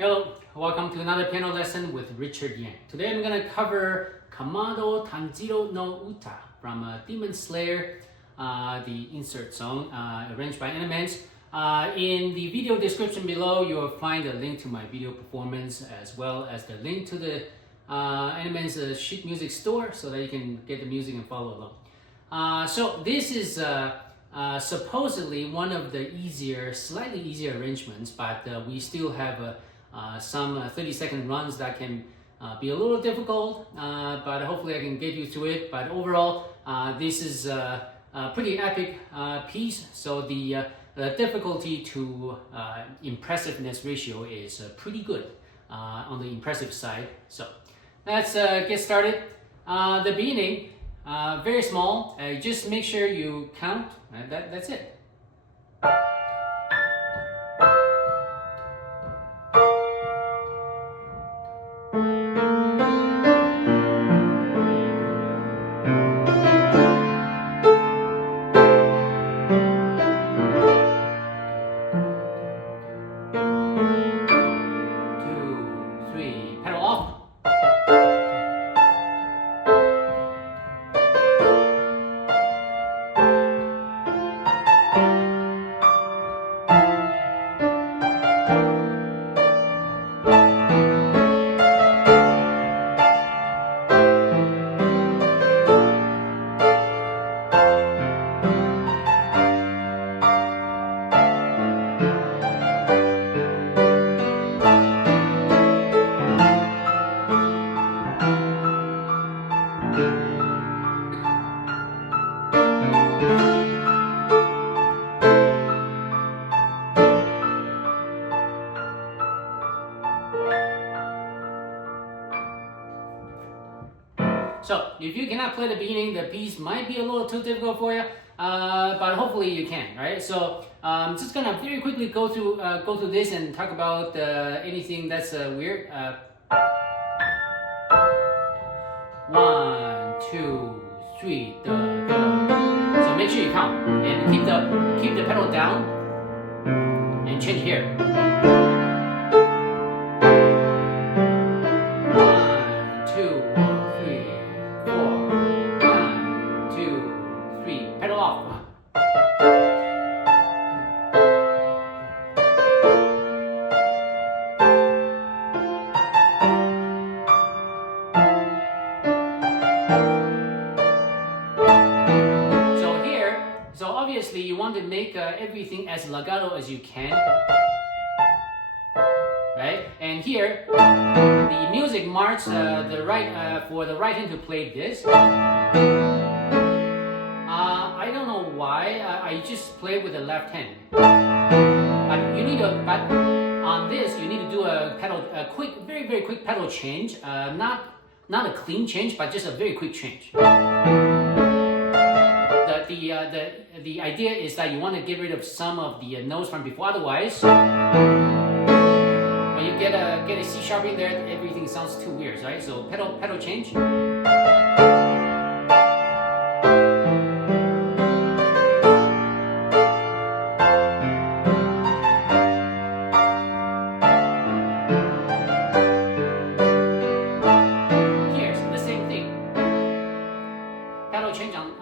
Hello, welcome to another piano lesson with Richard Yang. Today I'm going to cover Kamado Tanjiro no Uta from Demon Slayer, the insert song arranged by Animenz. In the video description below, you will find a link to my video performance as well as the link to the Animenz sheet music store so that you can get the music and follow along. So this is supposedly one of the slightly easier arrangements, but we still have some 30-second runs that can be a little difficult, but hopefully I can get you through it. But overall, this is a pretty epic piece, so the difficulty to impressiveness ratio is pretty good on the impressive side. So let's get started. The beginning, very small, just make sure you count, that's it. Pedal off. So if you cannot play the beginning, the piece might be a little too difficult for you, but hopefully you can, right? So I'm just gonna very quickly go through this and talk about anything that's weird. 1, 2, 3, da, da. So make sure you count and keep the pedal down and change here. 1, 2, 3, 4. 1, 2, 3. Pedal off. So obviously you want to make everything as legato as you can, right? And here, the music marks for the right hand to play this. I don't know why. I just play with the left hand. But on this you need to do a quick, very quick pedal change. Not a clean change, but just a very quick change. The idea is that you want to get rid of some of the notes from before. Otherwise, when you get a C sharp in there, everything sounds too weird, right? So pedal change. Here's the same thing. Pedal change on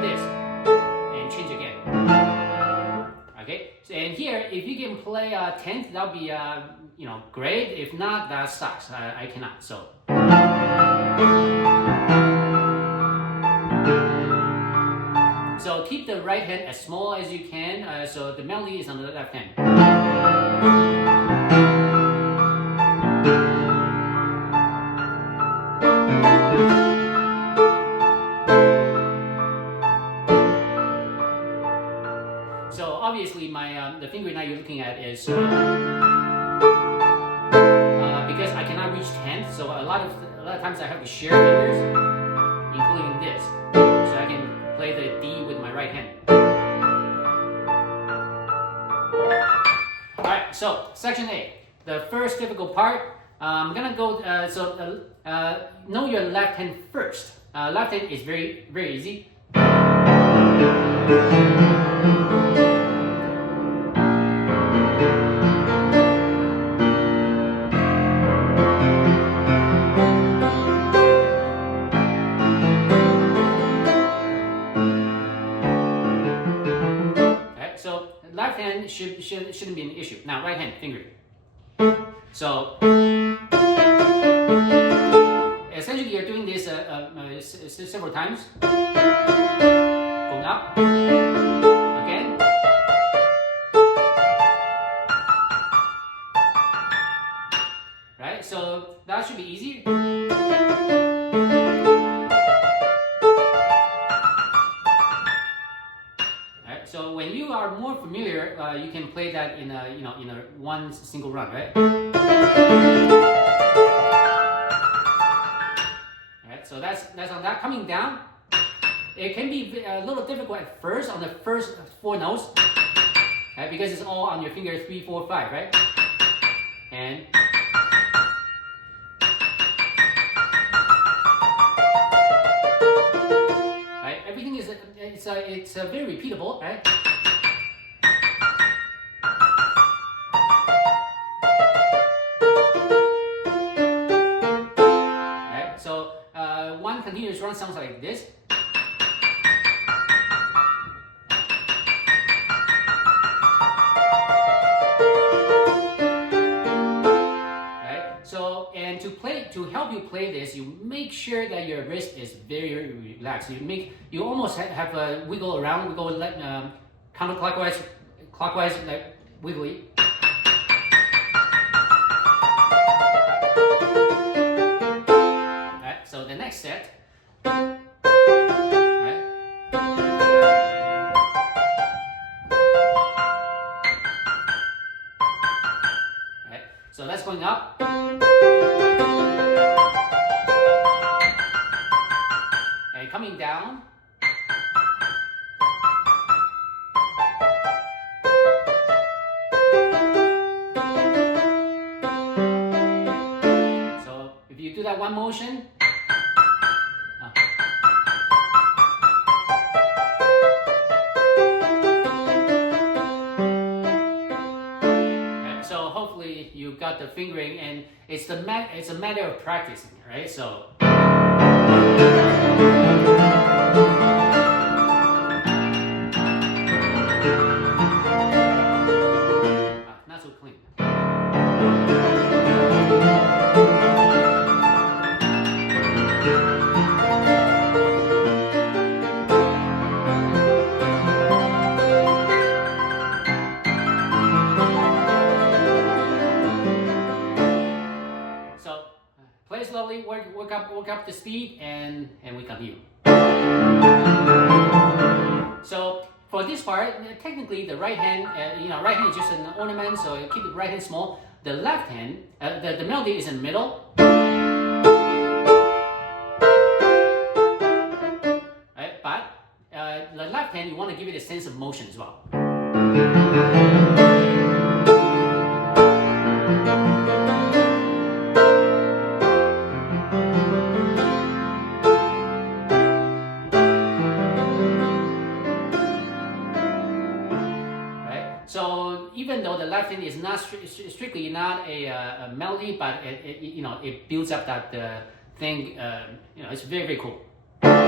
this and change again. Okay, so, and here if you can play 10th, that'll be great. If not, that sucks. I cannot. So keep the right hand as small as you can. So the melody is on the left hand. So obviously the finger now you're looking at is because I cannot reach 10th, so a lot of times I have to share fingers, including this, so I can play the D with my right hand. All right, so section A, the first difficult part. I'm gonna go. Know your left hand first. Left hand is very easy. shouldn't be an issue. Now, right hand fingering. So essentially, you're doing this several times. Going up again. Right. So that should be easy. So when you are more familiar, you can play that in a one single run, right? Alright, so that's on that. Coming down, it can be a little difficult at first on the first 4 notes, right? Because it's all on your finger 3, 4, 5, right? And right, everything is it's very repeatable, right? Right, so one continuous run sounds like this. Right, so and to help you play this, you make sure that your wrist is very relaxed. You almost have a wiggle around, wiggle like counterclockwise, clockwise, like wiggly. Right, so the next set. Right. Right, so that's going up. And coming down. So if you do that one motion, so hopefully you got the fingering, and it's a matter of practicing, right? So. Not so clean. So play slowly, work up the speed, and we continue. So for this part, technically the right hand, right hand is just an ornament, so you keep the right hand small. The left hand, the melody is in the middle. Right, but the left hand, you want to give it a sense of motion as well. So even though the left hand is not strictly not a melody, but it builds up that thing. It's very cool. Right,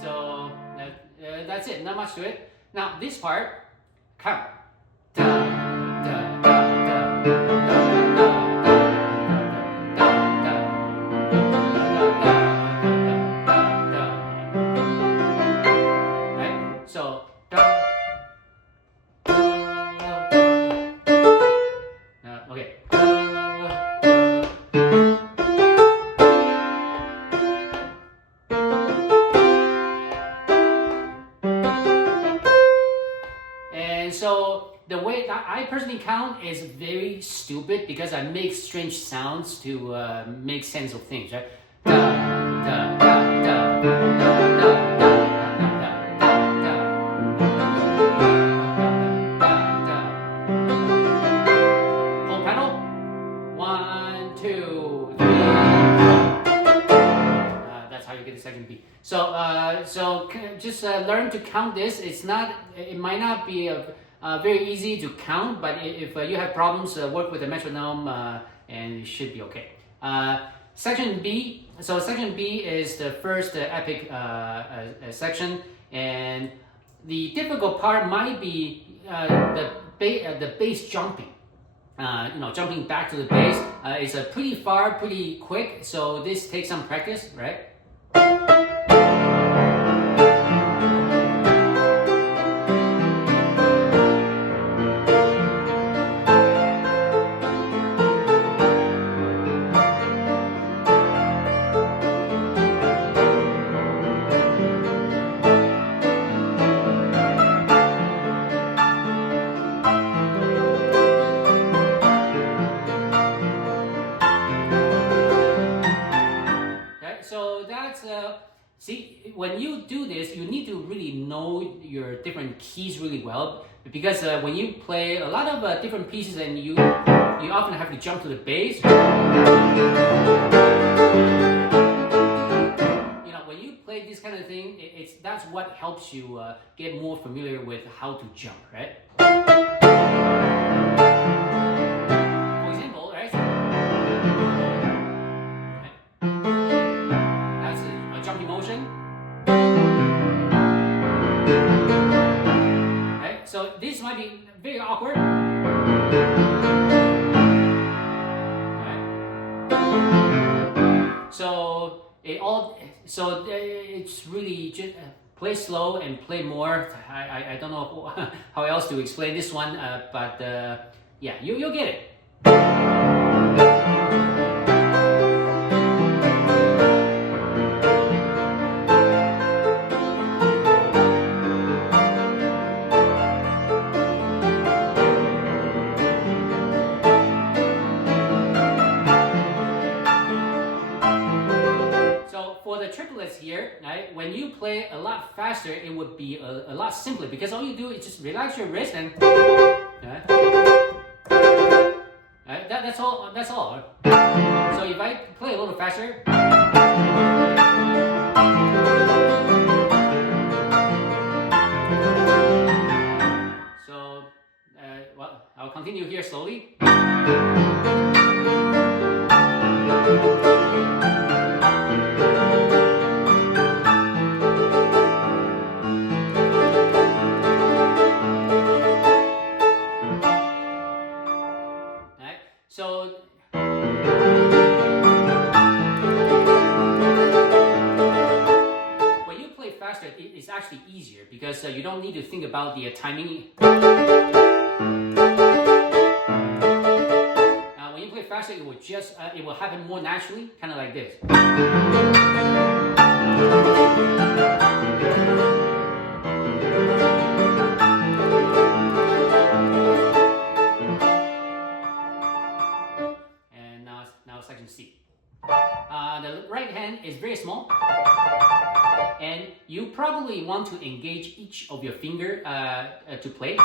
so that's it. Not much to it. Now this part, count. Okay. And so the way that I personally count is very stupid because I make strange sounds to make sense of things, right? Whole pedal. 1, 2, 3, 4. That's how you get the second beat. So just learn to count this. It might not be very easy to count, but if you have problems, work with the metronome and it should be okay. Section B. So section B is the first epic section, and the difficult part might be the bass jumping. Jumping back to the bass is pretty far, pretty quick. So this takes some practice, right? So that's see, when you do this, you need to really know your different keys really well, because when you play a lot of different pieces and you often have to jump to the bass. When you play this kind of thing, that's what helps you get more familiar with how to jump, right? So this might be very awkward. Okay. So it's really just play slow and play more. I don't know how else to explain this one, but yeah, you'll get it. For the triplets here, right, when you play a lot faster, it would be a lot simpler, because all you do is just relax your wrist and that's all. So if I play a little faster, so well, I'll continue here slowly. So when you play faster, it's actually easier, because you don't need to think about the timing. When you play faster, it will happen more naturally, kind of like this. Section C. The right hand is very small, and you probably want to engage each of your finger to play.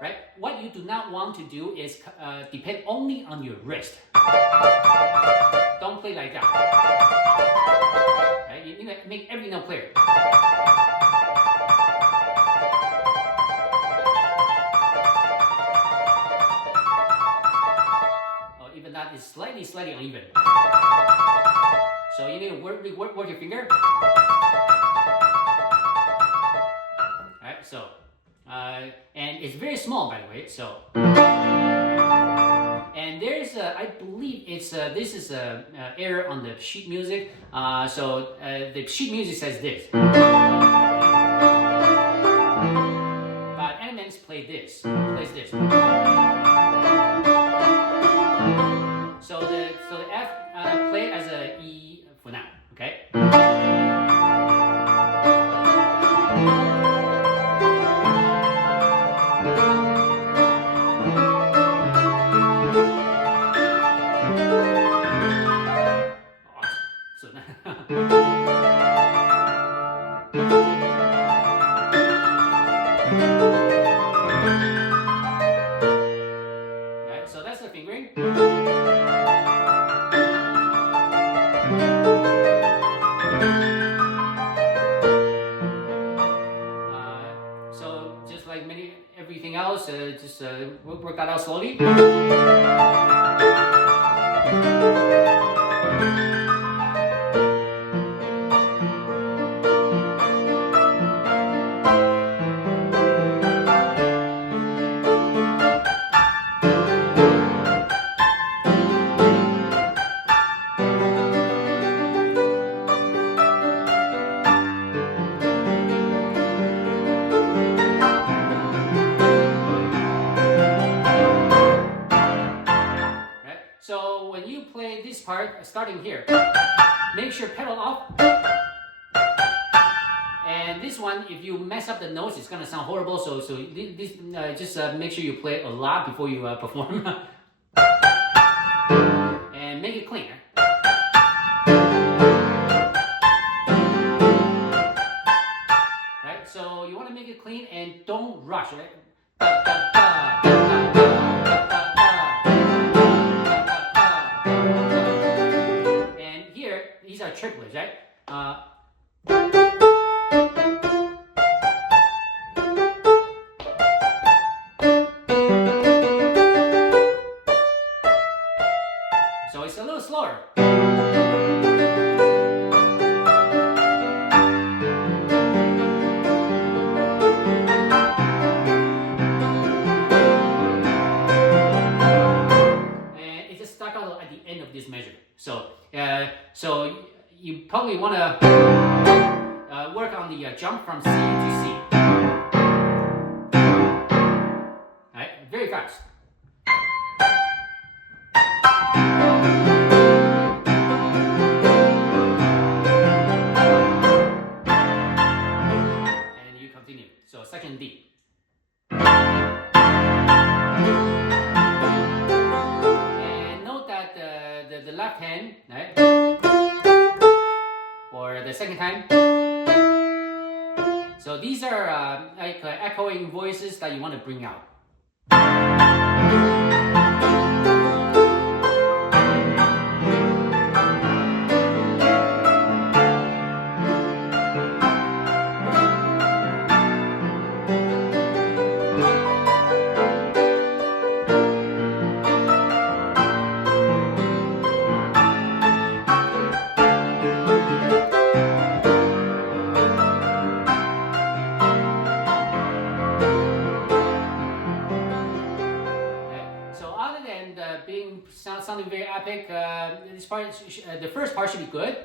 Right? What you do not want to do is depend only on your wrist. Don't play like that. You need to make every note clear. Oh, even that is slightly uneven. So you need to work your finger. Alright, so and it's very small, by the way. So. And there's, I believe this is an error on the sheet music. So the sheet music says this. But Animenz plays this. So the F play as a E for now. Okay. Right, so that's the fingering. So just like everything else, just work that out slowly. So when you play this part, starting here, make sure pedal off. And this one, if you mess up the notes, it's gonna sound horrible. So this, just make sure you play a lot before you perform, and make it clean. Right? So you want to make it clean and don't rush. Right? These are triplets, right? So it's a little slower. And it's just stuck out at the end of this measure. So you probably want to work on the jump from C to C. Right? Very fast. And you continue. So second D. And note that the left hand, right? For the second time. So these are like echoing voices that you want to bring out. Sounding very epic. This part, the first part should be good.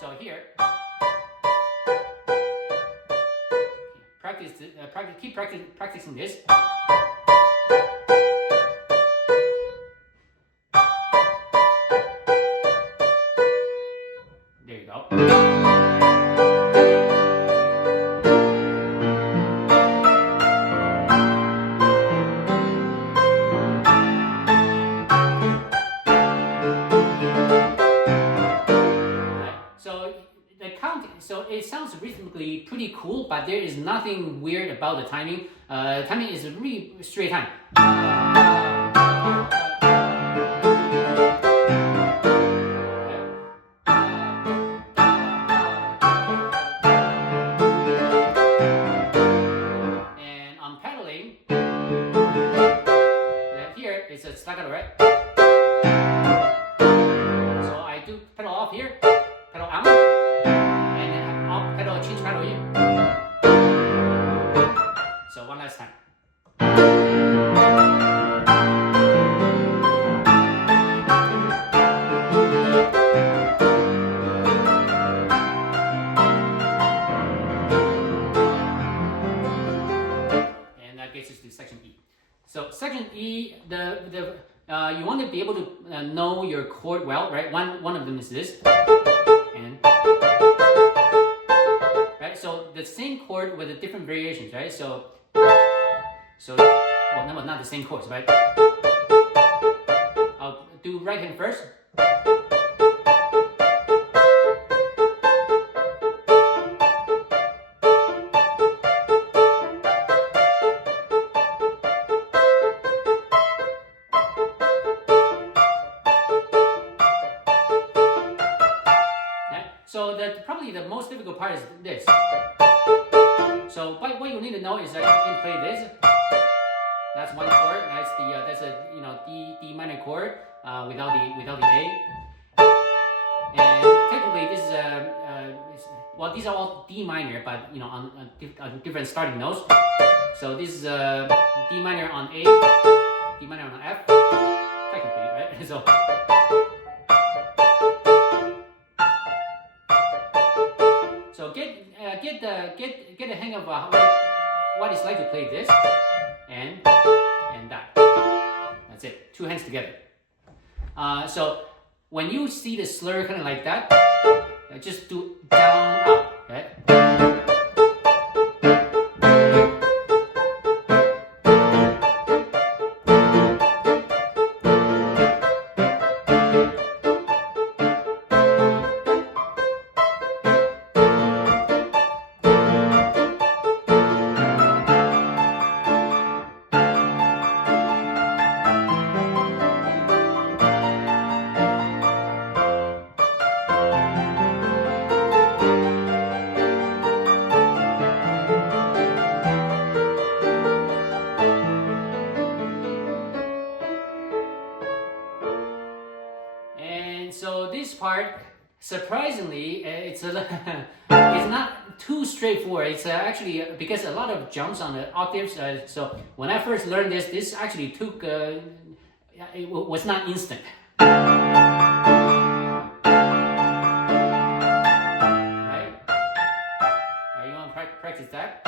So here, keep practicing this. There you go. So it sounds rhythmically pretty cool, but there is nothing weird about the timing. Timing is a really straight time. And I'm pedaling. Here it's a staccato, right? So I do pedal off here, pedal out. Pedal, change pedal here. So one last time. And that gets us to section E. So section E, you want to be able to know your chord well, right? One of them is this, and. So the same chord with the different variations, right? Well, no, not the same chords, right? I'll do right hand first. most difficult part is this. So what you need to know is that you can play this. That's one chord. That's a D minor chord without the A. And technically this is well, these are all D minor, but on different starting notes. So this is D minor on A, D minor on F, technically, right? So get the hang of what it's like to play this and that. That's it. Two hands together. So when you see the slur kind of like that, just do down up, right? And so this part, surprisingly, it's not too straightforward. It's actually because a lot of jumps on the octaves. So when I first learned this actually took it was not instant. Right? You want to practice that?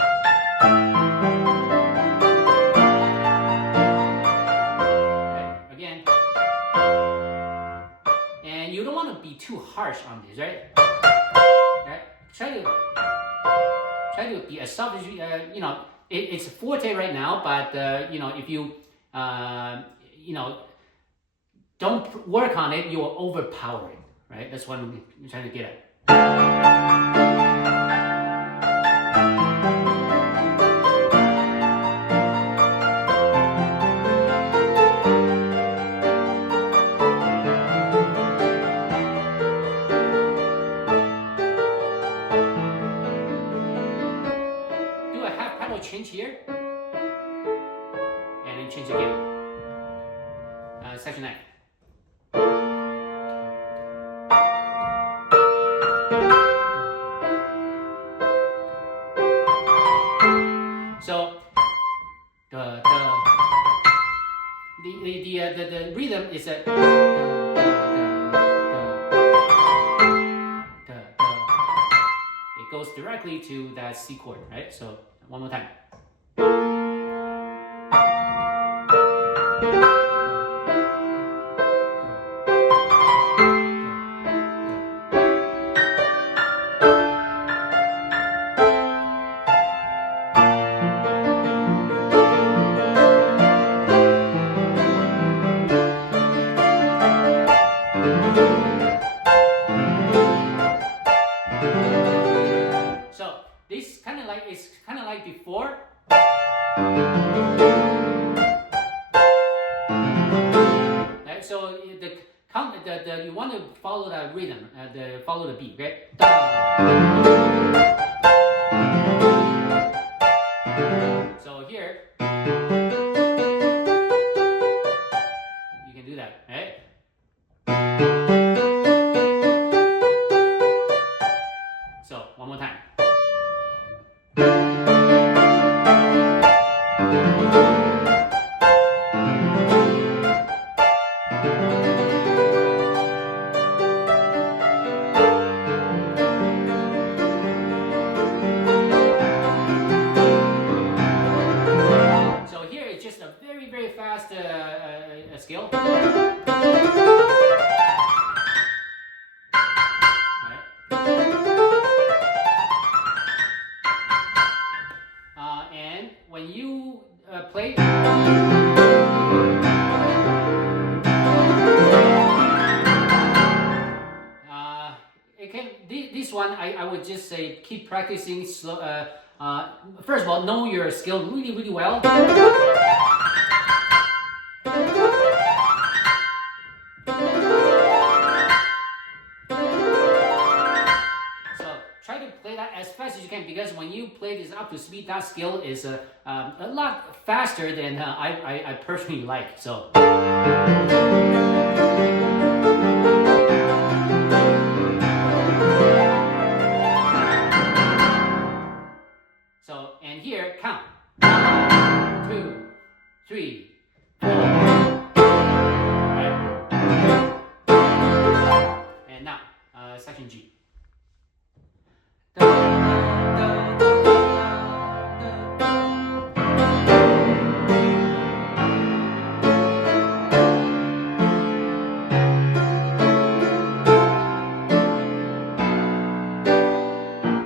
Again. And you don't want to be too harsh on this, right? Right? Try to be as soft as you. It's a forte right now, but if you don't work on it, you will overpower it, right? That's what I'm trying to get at. Change here, and then change again. Section 9. So the rhythm is a it goes directly to that C chord, right? So one more time. So this kind of like before. Right, so the you want to follow that rhythm, follow the beat, right? So here you can do that, right? So one more time. So here it's just a very, very fast scale. And when you play, this one I would just say keep practicing slow. First of all, know your skill really, really well. So try to to play that as fast as you can, because when you play this up to speed, that skill is a lot faster than I personally like. So. So, and here, count. 1, 2, 3, 4. Right? And now, section G.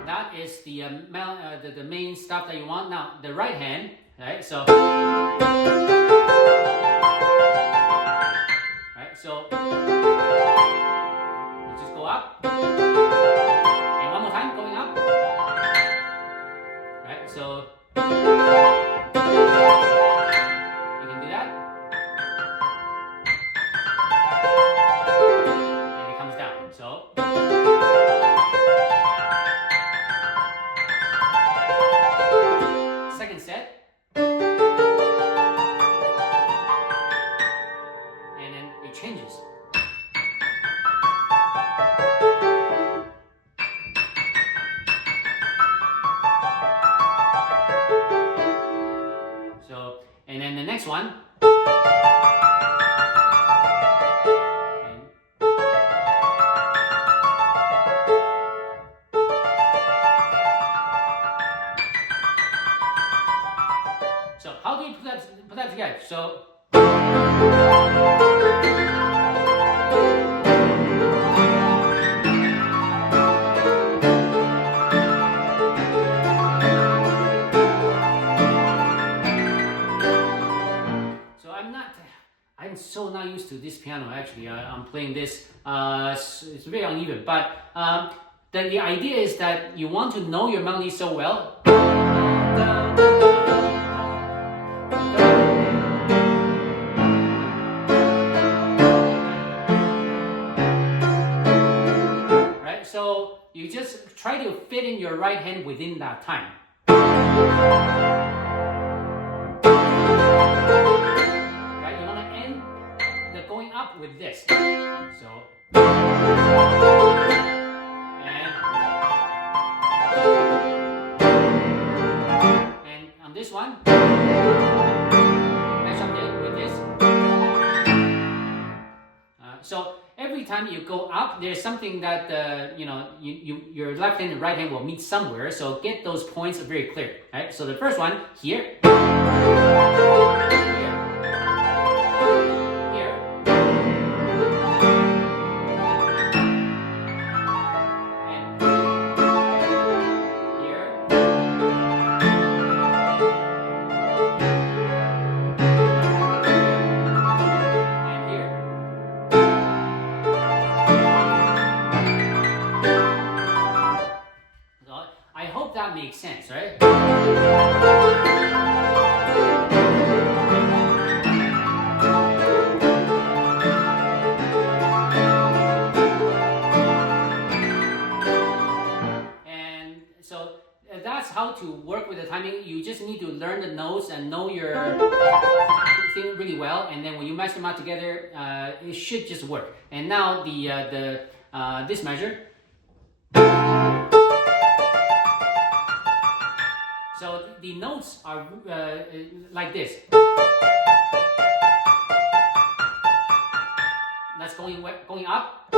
That is the main stuff that you want. Now, the right hand, right? So, right? So, you just go up. And one more time, going up. Right? So, you can do that. And it comes down. So, second set. And then it changes. So, and then the next one. So how do you put that together? So I'm so not used to this piano actually. I'm playing this, it's very uneven, but the idea is that you want to know your melody so well. Right, so you just try to fit in your right hand within that time. Up with this, so and on this one, match up with this. So every time you go up, there's something that your left hand and right hand will meet somewhere. So get those points very clear. Right. So the first one here. That makes sense, right? And so that's how to work with the timing. You just need to learn the notes and know your thing really well, and then when you match them out together, it should just work. And now this measure. So the notes are like this. That's going up,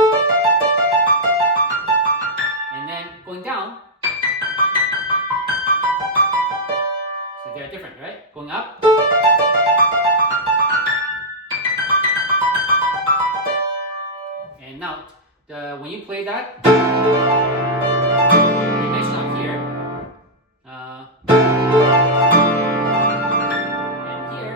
and then going down. So they're different, right? Going up. And now, when you play that, you mention up here. And here.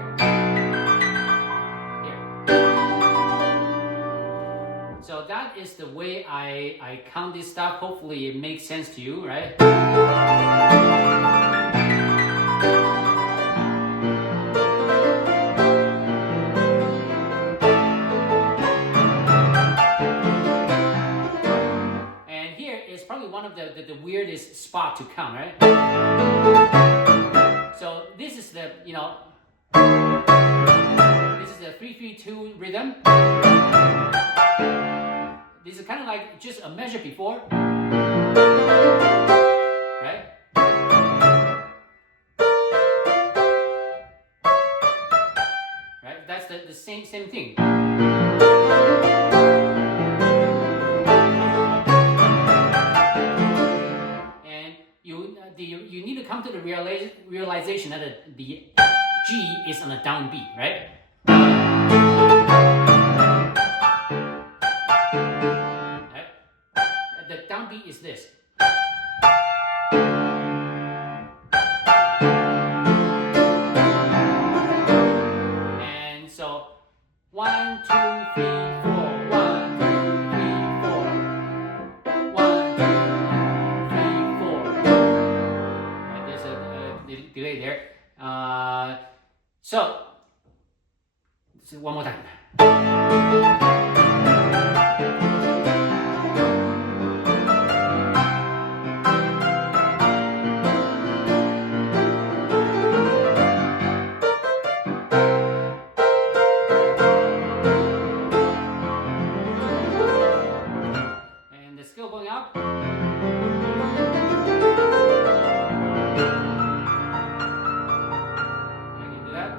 So that is the way I count this stuff. Hopefully it makes sense to you, right? And here is probably one of the the weirdest spot to count, right? So this is the, this is the 3-3-2 rhythm. This is kind of like just a measure before, right? Right? That's the same thing. And you need to come to the realization that the G is on a downbeat, right? The downbeat is this. And so 1, 2, 3, 4. 1, 2, 3, 4. 1, 2, 3, 4. Right, there's a delay there. So one more time. And the scale going up. I can do that.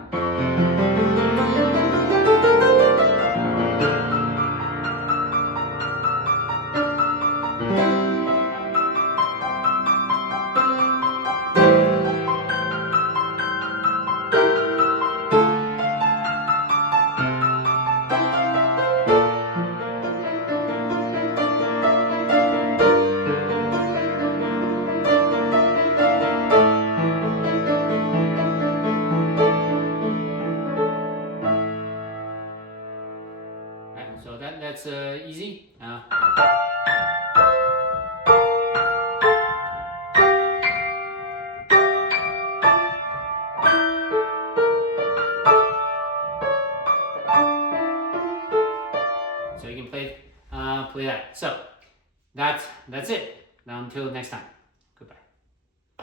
Right, so that's easy. So you can play that. So that's it. Now until next time.